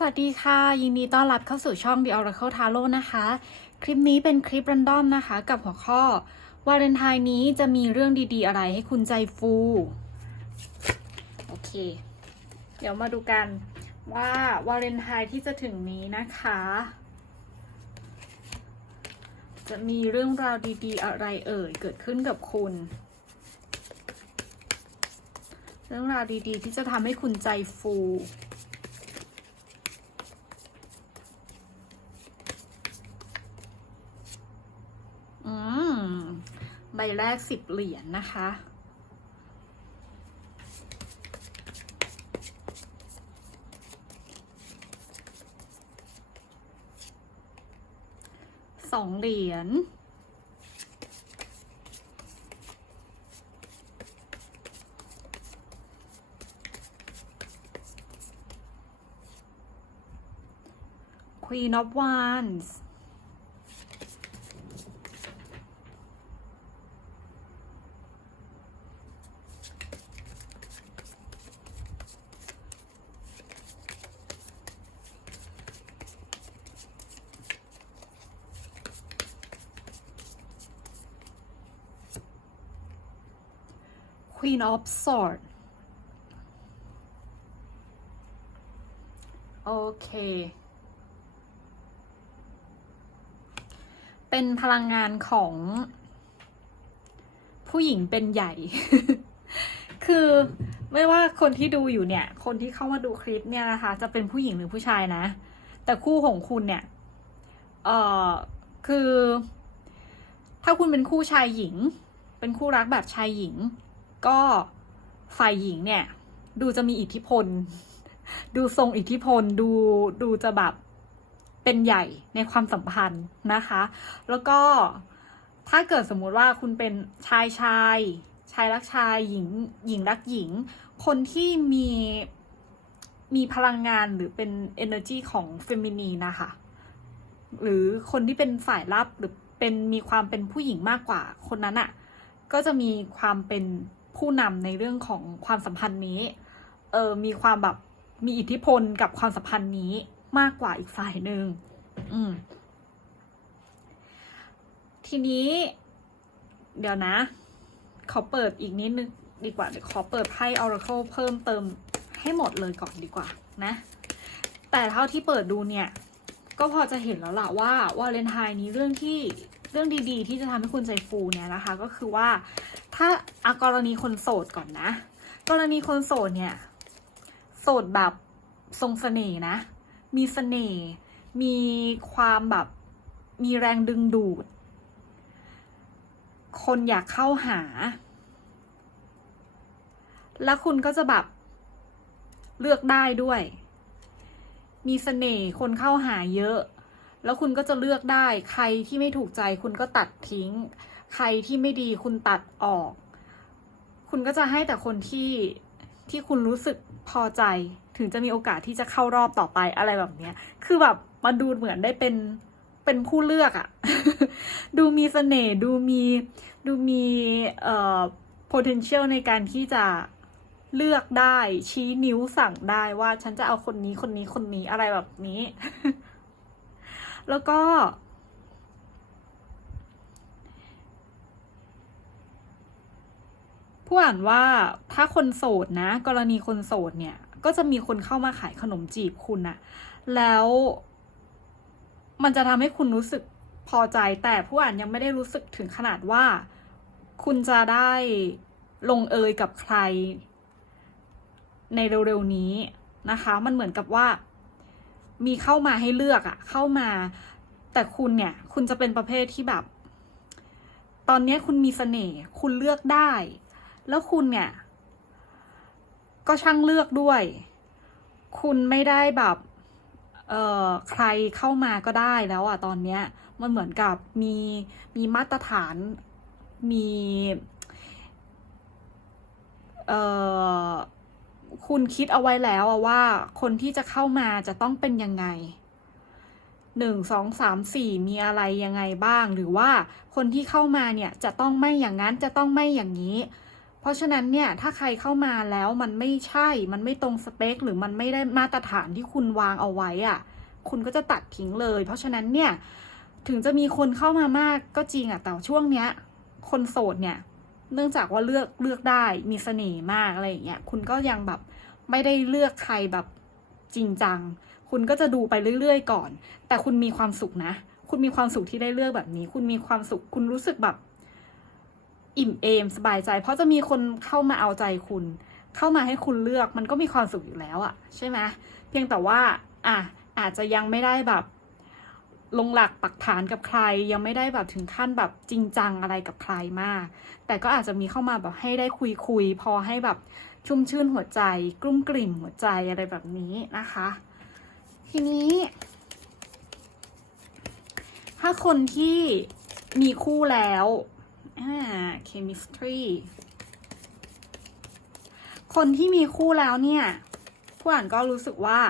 สวัสดีค่ะ ยินดีต้อนรับเข้าสู่ช่อง The Oracle Tarot นะคะ คลิปนี้เป็นคลิปรันดอมนะคะ กับหัวข้อวาเลนไทน์นี้จะมีเรื่องดีๆ อะไรให้คุณใจฟู โอเค เดี๋ยวมาดูกันว่าวาเลนไทน์ที่จะถึงนี้นะคะ จะมีเรื่องราวดีๆ อะไรเอ่ยเกิดขึ้นกับคุณ เรื่องราวดีๆ ที่จะทำให้คุณใจฟู อืม ใบแรกสิบเหรียญนะคะ สองเหรียญ Queen of Wands ควีนออฟ ส o r d โอเค เป็นพลังงานของผู้หญิงเป็นใหญ่ คือไม่ว่าคนที่ดูอยู่เนี่ย คนที่เข้ามาดูคลิปเนี่ยนะคะ จะเป็นผู้หญิงหรือผู้ชายนะ แต่คู่ของคุณเนี่ย เอ่อ คือ ถ้าคุณเป็นคู่ชายหญิง เป็นคู่รักแบบชายหญิง ก็ฝ่ายหญิงเนี่ย ดูจะมีอิทธิพล ดูทรงอิทธิพลดูดูจะแบบเป็นใหญ่ในความสัมพันธ์นะคะ แล้วก็ถ้าเกิดสมมุติว่าคุณเป็นชายชาย ชายรักชายหญิงหญิงรักหญิง คนที่มีมีพลังงานหรือเป็น energy ของเฟมินีนะคะ หรือคนที่เป็นฝ่ายรับหรือเป็นมีความเป็นผู้หญิงมากกว่า คนนั้นอะ่ะ ก็จะมีความเป็น ผู้นำในเรื่องของความสัมพันธ์นี้ เออมีความแบบมีอิทธิพลกับความสัมพันธ์นี้มากกว่าอีกฝ่ายหนึ่งอืม ทีนี้ เดี๋ยวนะ ขอเปิดอีกนิดนึงดีกว่าเดี๋ยวขอเปิดไพ่ Oracle เพิ่มเติมให้หมดเลยก่อนดีกว่านะ แต่เท่าที่เปิดดูเนี่ย ก็พอจะเห็นแล้วล่ะว่าวาเลนไทน์นี้เรื่องที่เรื่องดีๆ ที่จะทำให้คุณใจฟูเนี่ยนะคะ ก็คือว่า ถ้าอากรณีคนโสดก่อนนะ กรณีคนโสดเนี่ย โสดแบบทรงเสน่ห์นะ มีเสน่ห์ มีความแบบ มีแรงดึงดูด คนอยากเข้าหา แล้วคุณก็จะแบบ เลือกได้ด้วย มีเสน่ห์ คนเข้าหาเยอะ แล้วคุณก็จะเลือกได้ ใครที่ไม่ถูกใจคุณก็ตัดทิ้ง ใครที่ไม่ดีคุณตัดออก คุณก็จะให้แต่คนที่ที่คุณรู้สึกพอใจ ถึงจะมีโอกาสที่จะเข้ารอบต่อไปอะไรแบบเนี้ย คือแบบมันดูเหมือนได้เป็นเป็นผู้เลือกอะดูมีเสน่ห์ดูมีดูมีเอ่อ potential ในการที่จะเลือกได้ชี้นิ้วสั่งได้ว่าฉันจะเอาคนนี้คนนี้คนนี้อะไรแบบนี้ แล้วก็ ผู้อ่านว่าถ้าคนโสดนะ กรณีคนโสดเนี่ย ก็จะมีคนเข้ามาขายขนมจีบคุณนะแล้ว มันจะทำให้คุณรู้สึกพอใจแต่ผู้อ่านยังไม่ได้รู้สึกถึงขนาดว่า คุณจะได้ลงเอยกับใคร ในเร็วๆนี้นะคะ มันเหมือนกับว่า มีเข้ามาให้เลือกอะเข้ามา แต่คุณเนี่ย คุณจะเป็นประเภทที่แบบ ตอนนี้คุณมีเสน่ห์คุณเลือกได้ แล้วคุณเนี่ย ก็ช่างเลือกด้วย คุณไม่ได้แบบเอ่อใครเข้ามาก็ได้แล้วอะตอนเนี้ย มันเหมือนกับมีมีมาตรฐานมีเอ่อคุณคิดเอาไว้แล้วอะว่าคนที่จะเข้ามาจะต้องเป็นยังไงหนึ่งสองสามสี่มีอะไรยังไงบ้าง หรือว่าคนที่เข้ามาเนี่ยจะต้องไม่อย่างนั้นจะต้องไม่อย่างนี้ ราะราะฉะนั้นเนี่ยถ้าใครเข้ามาแล้วมันไม่ใช่ มันไม่ตรงสเปค หรือมันไม่ได้มาตรฐานที่คุณวางเอาไว้อะคุณก็จะตัดทิ้งเลย เพราะฉะนั้นเนี่ยถึงจะมีคนเข้ามามากก็จริงอะแต่ช่วงเนี้ย คนโสดเนี่ย เนื่องจากว่าเลือกเลือกได้มีเสน่ห์มากอะไรอย่างเงี้ยคุณก็ยังแบบไม่ได้เลือกใครแบบจริงจัง คุณก็จะดูไปเรื่อยๆ ก่อน แต่คุณมีความสุขนะ คุณมีความสุขที่ได้เลือกแบบนี้ คุณมีความสุข คุณรู้สึกแบบ อิ่มเอมสบายใจ เพราะจะมีคนเข้ามาเอาใจคุณ เข้ามาให้คุณเลือกมันก็มีความสุขอยู่แล้วอะใช่ไหมเพียงแต่ว่าอะอาจจะยังไม่ได้แบบ ลงหลักปักฐานกับใคร ยังไม่ได้แบบถึงขั้นแบบจริงจังอะไรกับใครมาก แต่ก็อาจจะมีเข้ามาแบบให้ได้คุยคุยพอให้แบบชุ่มชื่นหัวใจ กลุ้มกลิ่มหัวใจอะไรแบบนี้นะคะ ทีนี้ ถ้าคนที่มีคู่แล้ว อ่า chemistry คนที่มีคู่แล้วเนี่ย ผู้อ่านก็รู้สึกว่า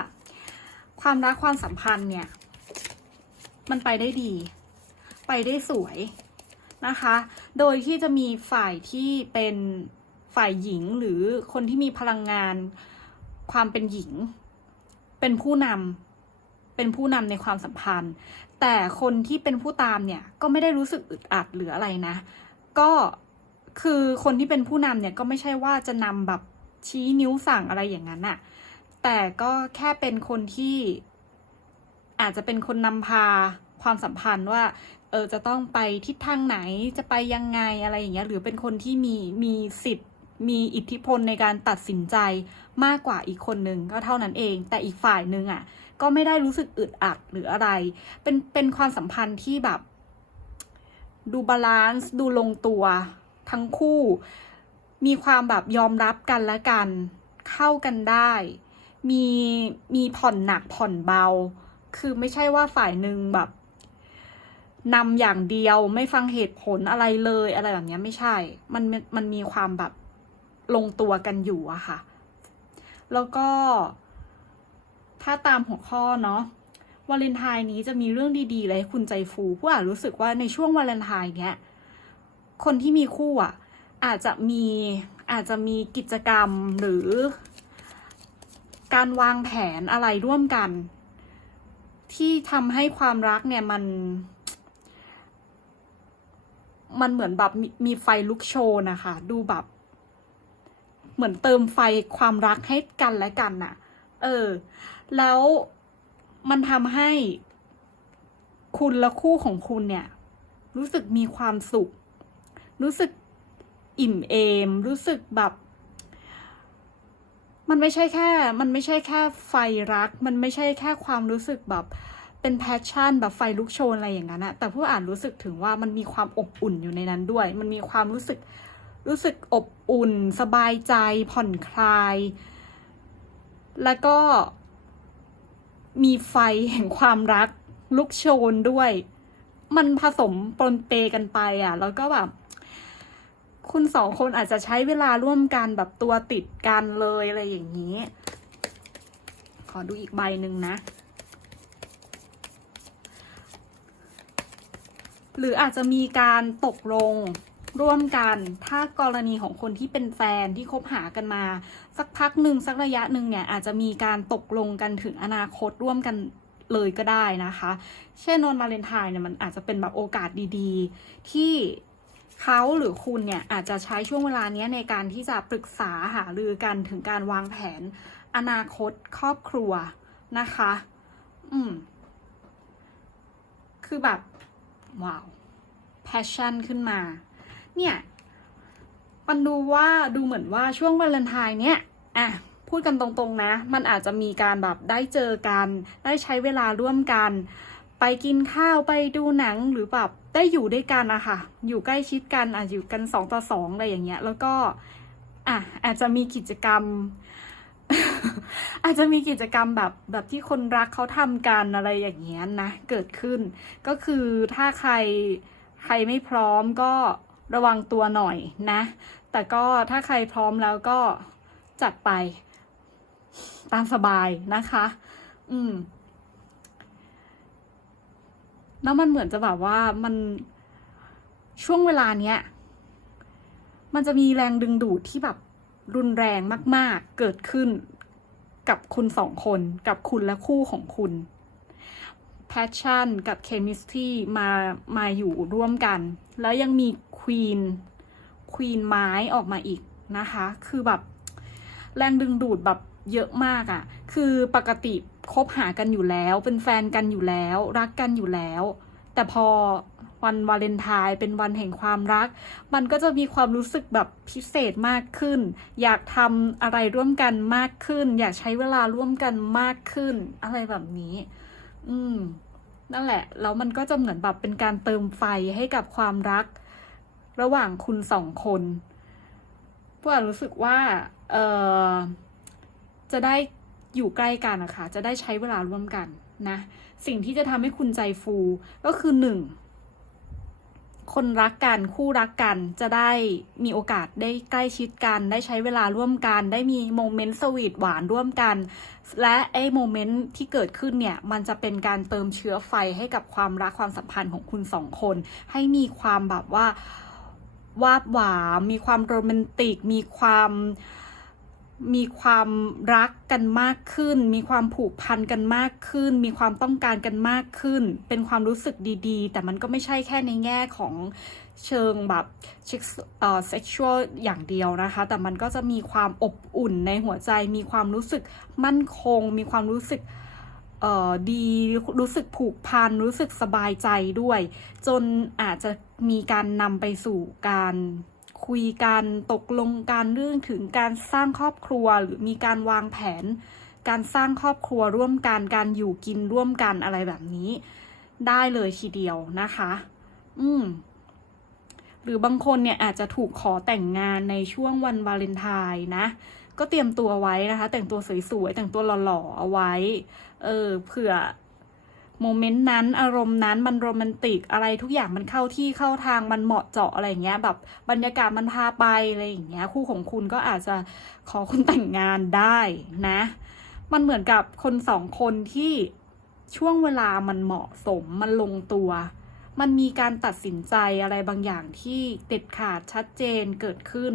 ความรักความสัมพันธ์เนี่ย มันไปได้ดี ไปได้สวยนะคะ โดยที่จะมีฝ่ายที่เป็นฝ่ายหญิงหรือคนที่มีพลังงาน ความเป็นหญิง เป็นผู้นำเป็นผู้นำในความสัมพันธ์ แต่คนที่เป็นผู้ตามเนี่ย ก็ไม่ได้รู้สึกอึดอัดหรืออะไรนะ ก็คือคนที่เป็นผู้นำเนี่ยก็ไม่ใช่ว่าจะนำแบบชี้นิ้วสั่งอะไรอย่างนั้นน่ะแต่ก็แค่เป็นคนที่อาจจะเป็นคนนำพาความสัมพันธ์ว่า เออจะต้องไปทิศทางไหนจะไปยังไงอะไรอย่างเงี้ย หรือเป็นคนที่มีมีสิทธิ์ มีอิทธิพลในการตัดสินใจมากกว่าอีกคนนึงก็เท่านั้นเอง แต่อีกฝ่ายนึงอะ ก็ไม่ได้รู้สึกอึดอัดหรืออะไร เป็นเป็นความสัมพันธ์ที่แบบ ดูบาลานซ์ดูลงตัว ทั้งคู่ มีความแบบยอมรับกันและกัน เข้ากันได้ มีมีผ่อนหนักผ่อนเบา คือไม่ใช่ว่าฝ่ายหนึ่งแบบนำอย่างเดียวไม่ฟังเหตุผลอะไรเลยอะไรแบบนี้ไม่ใช่ มันมันมีความแบบลงตัวกันอยู่อะค่ะ แล้วก็ถ้าตามหัวข้อเนาะ วาเลนไทน์นี้จะมีเรื่องดีๆอะไรให้คุณใจฟูผู้อ่านรู้สึกว่าในช่วงวาเลนไทน์เนี้ยคนที่มีคู่อะ อาจจะมีอาจจะมีกิจกรรมหรือ การวางแผนอะไรร่วมกัน ที่ทำให้ความรักเนี่ยมันมันเหมือนแบบมีมไฟลุกโชนนะคะ ดูแบบ เหมือนเติมไฟความรักให้กันและกันน่ะ เออ แล้ว มันทำให้คุณและคู่ของคุณเนี่ย รู้สึกมีความสุข รู้สึกอิ่มเอม รู้สึกแบบ มันไม่ใช่แค่ มันไม่ใช่แค่ไฟรัก มันไม่ใช่แค่ความรู้สึกแบบเป็นแพชชั่นแบบไฟลุกโชนอะไรอย่างนั้นอะแต่ผู้อ่านรู้สึกถึงว่ามันมีความอบอุ่นอยู่ในนั้นด้วย มันมีความรู้สึกรู้สึกอบอุ่น สบายใจผ่อนคลาย แล้วก็ มีไฟแห่งความรัก ลุกโชนด้วย มันผสมปนเปกันไปอะ แล้วก็แบบคุณสองคนอาจจะใช้เวลาร่วมกันแบบตัวติดกันเลยอะไรอย่างนี้ ขอดูอีกใบหนึ่งนะ หรืออาจจะมีการตกลง ร่วมกัน ถ้ากรณีของคนที่เป็นแฟนที่คบหากันมา สักพักหนึ่งสักระยะหนึ่งเนี่ยอาจจะมีการตกลงกันถึงอนาคตร่วมกันเลยก็ได้นะคะ เช่นนนวาเลนไทน์เนี่ยมันอาจจะเป็นแบบโอกาสดีๆ ที่เขาหรือคุณเนี่ยอาจจะใช้ช่วงเวลานี้ในการที่จะปรึกษาหารือกันถึงการวางแผน อนาคตครอบครัวนะคะ อืม คือแบบ ว้าว passion ขึ้นมา เนี่ยมันดูว่าดูเหมือนว่าช่วงวาเลนไทน์เนี่ยอะพูดกันตรงๆนะ มันอาจจะมีการแบบได้เจอกัน ได้ใช้เวลาร่วมกัน ไปกินข้าวไปดูหนังหรือแบบได้อยู่ด้วยกันอะค่ะ อยู่ใกล้ชิดกันอะอยู่กันสองต่อสองอะไรอย่างเงี้ย แล้วก็อะอาจจะมีกิจกรรม อาจจะมีกิจกรรมแบบแบบที่คนรักเขาทำกันอะไรอย่างเงี้ยนะ เกิดขึ้น ก็คือถ้าใครใครไม่พร้อมก็ ระวังตัวหน่อยนะ แต่ก็ถ้าใครพร้อมแล้วก็จัดไป ตามสบายนะคะ อืมแล้วมันเหมือนจะแบบว่ามันช่วงเวลาเนี้ย มันจะมีแรงดึงดูดที่แบบรุนแรงมาก ๆ เกิดขึ้นกับคุณสองคนกับคุณและคู่ของคุณ passion กับ chemistry มามาอยู่ร่วมกัน แล้วยังมี queen queen ไม้ออกมาอีกนะคะ คือแบบแรงดึงดูดแบบเยอะมากอะ่ะ คือปกติคบหากันอยู่แล้ว เป็นแฟนกันอยู่แล้ว รักกันอยู่แล้ว แต่พอวันวาเลนไทน์เป็นวันแห่งความรัก มันก็จะมีความรู้สึกแบบพิเศษมากขึ้น อยากทำอะไรร่วมกันมากขึ้น อยากใช้เวลาร่วมกันมากขึ้น อะไรแบบนี้ อืม นั่นแหละ แล้วมันก็จะเหมือนแบบเป็นการเติมไฟให้กับความรัก ระหว่างคุณสองคนพวกรู้สึกว่าเออจะได้อยู่ใกล้กันนะคะจะได้ใช้เวลาร่วมกันนะ สิ่งที่จะทำให้คุณใจฟูก็คือหนึ่งคนรักกันคู่รักกันจะได้มีโอกาสได้ใกล้ชิดกัน ได้ใช้เวลาร่วมกัน ได้มีโมเมนต์สวีทหวานร่วมกัน และไอ้โมเมนต์ที่เกิดขึ้นเนี่ย มันจะเป็นการเติมเชื้อไฟให้กับความรักความสัมพันธ์ของคุณสองคน ให้มีความแบบว่า วาบหวาม มีความโรแมนติก มีความมีความรักกันมากขึ้น มีความผูกพันกันมากขึ้น มีความต้องการกันมากขึ้น เป็นความรู้สึกดีๆ แต่มันก็ไม่ใช่แค่ในแง่ของเชิงแบบเซ็กชวลอย่างเดียวนะคะ แต่มันก็จะมีความอบอุ่นในหัวใจ มีความรู้สึกมั่นคง มีความรู้สึก เอ่อดีรู้สึกผูกพันรู้สึกสบายใจด้วย จนอาจจะมีการนำไปสู่การคุยกันตกลงการเรื่องถึงการสร้างครอบครัวหรือมีการวางแผน การสร้างครอบครัวร่วมกันการอยู่กินร่วมกันอะไรแบบนี้ ได้เลยทีเดียวนะคะ อืมหรือบางคนเนี่ยอาจจะถูกขอแต่งงานในช่วงวันวาเลนไทน์นะ ก็เตรียมตัวไว้นะคะ แต่งตัวสวยๆแต่งตัวหล่อๆเอาไว้ เออเผื่อโมเมนต์นั้นอารมณ์นั้นมันโรแมนติกอะไรทุกอย่างมันเข้าที่เข้าทางมันเหมาะเจาะอะไรเงี้ย แบบบรรยากาศมันพาไปอะไรอย่างเงี้ย คู่ของคุณก็อาจจะขอคุณแต่งงานได้นะ มันเหมือนกับคนสองคนที่ช่วงเวลามันเหมาะสมมันลงตัว มันมีการตัดสินใจอะไรบางอย่างที่เด็ดขาดชัดเจนเกิดขึ้น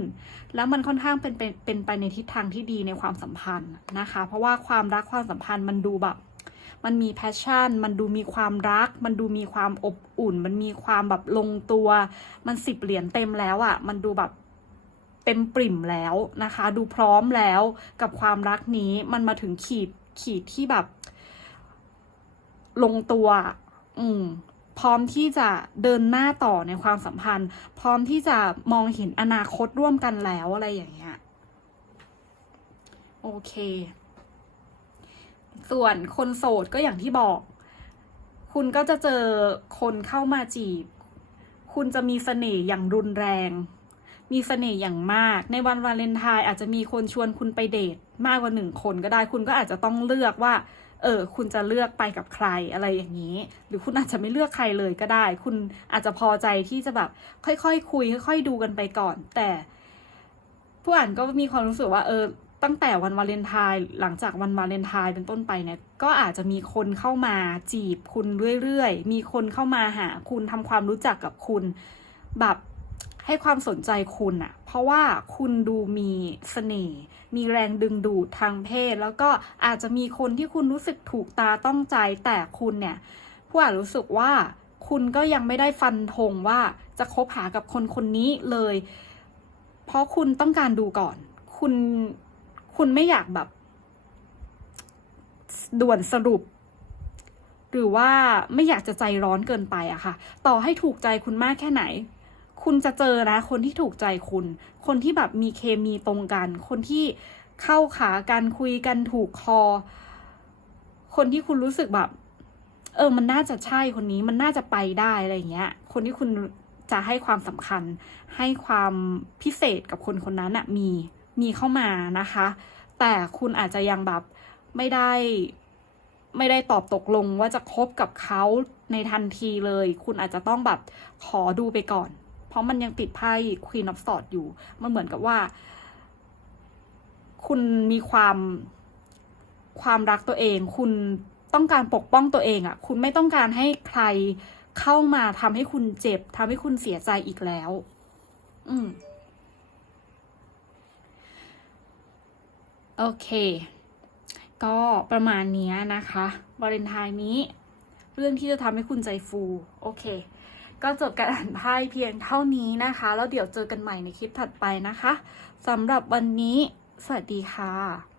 แล้วมันค่อนข้างเป็นเป็นเป็นไปในทิศทางที่ดีในความสัมพันธ์นะคะ เพราะว่าความรักความสัมพันธ์มันดูแบบมันมีแพชชั่น มันดูมีความรัก มันดูมีความอบอุ่น มันมีความแบบลงตัว มันสิบเหรียญเต็มแล้วอะ่ะ มันดูแบบเต็มปริ่มแล้วนะคะ ดูพร้อมแล้วกับความรักนี้ มันมาถึงขีดขีดที่แบบ ลงตัว อืม พร้อมที่จะเดินหน้าต่อในความสัมพันธ์ พร้อมที่จะมองเห็นอนาคตร่วมกันแล้วอะไรอย่างเงี้ยโอเค ส่วนคนโสดก็อย่างที่บอก คุณก็จะเจอคนเข้ามาจีบ คุณจะมีเสน่ห์อย่างรุนแรง มีเสน่ห์อย่างมาก ในวันวาเลนไทน์อาจจะมีคนชวนคุณไปเดทมากกว่าหนึ่งคนก็ได้ คุณก็อาจจะต้องเลือกว่า เออคุณจะเลือกไปกับใครอะไรอย่างนี้ หรือคุณอาจจะไม่เลือกใครเลยก็ได้ คุณอาจจะพอใจที่จะแบบค่อยๆคคุย ค่อย ๆ ดูกันไปก่อน แต่ ผู้อ่านก็มีความรู้สึกว่าเออตั้งแต่วันวาเลนไทน์หลังจากวันวาเลนไทน์เป็นต้นไปเนี่ยก็อาจจะมีคนเข้ามาจีบคุณเรื่อยๆ มีคนเข้ามาหาคุณทำความรู้จักกับคุณแบบ ให้ความสนใจคุณอะเพราะว่าคุณดูมีเสน่ห์มีแรงดึงดูดทางเพศ แล้วก็อาจจะมีคนที่คุณรู้สึกถูกตาต้องใจแต่คุณเนี่ยผู้อ่านรู้สึกว่าคุณก็ยังไม่ได้ฟันธงว่าจะคบหากับคนคนนี้เลย เพราะคุณต้องการดูก่อน คุณคุณไม่อยากแบบ ด่วนสรุป หรือว่าไม่อยากจะใจร้อนเกินไปอะค่ะ ต่อให้ถูกใจคุณมากแค่ไหน คุณจะเจอนะคนที่ถูกใจคุณ คนที่แบบมีเคมีตรงกัน คนที่เข้าขากันคุยกันถูกคอ คนที่คุณรู้สึกแบบ เออ มันน่าจะใช่คนนี้มันน่าจะไปได้อะไรเงี้ย คนที่คุณจะให้ความสำคัญ ให้ความพิเศษกับคนคนนั้นอะมีมีเข้ามานะคะ แต่คุณอาจจะยังแบบไม่ได้ไม่ได้ตอบตกลงว่าจะคบกับเขาในทันทีเลย คุณอาจจะต้องแบบขอดูไปก่อน เพราะมันยังติดไพ่ควีนออฟสอดอยู่ มันเหมือนกับว่า คุณมีความความรักตัวเอง คุณต้องการปกป้องตัวเองอะ่ะ คุณไม่ต้องการให้ใครเข้ามาทำให้คุณเจ็บทำให้คุณเสียใจอีกแล้ว อืม โอเค ก็ประมาณนี้นะคะวาเลนไทน์นี้ เรื่องที่จะทำให้คุณใจฟู โอเค ก็จบการอ่านไพ่เพียงเท่านี้นะคะ แล้วเดี๋ยวเจอกันใหม่ในคลิปถัดไปนะคะสำหรับวันนี้ สวัสดีค่ะ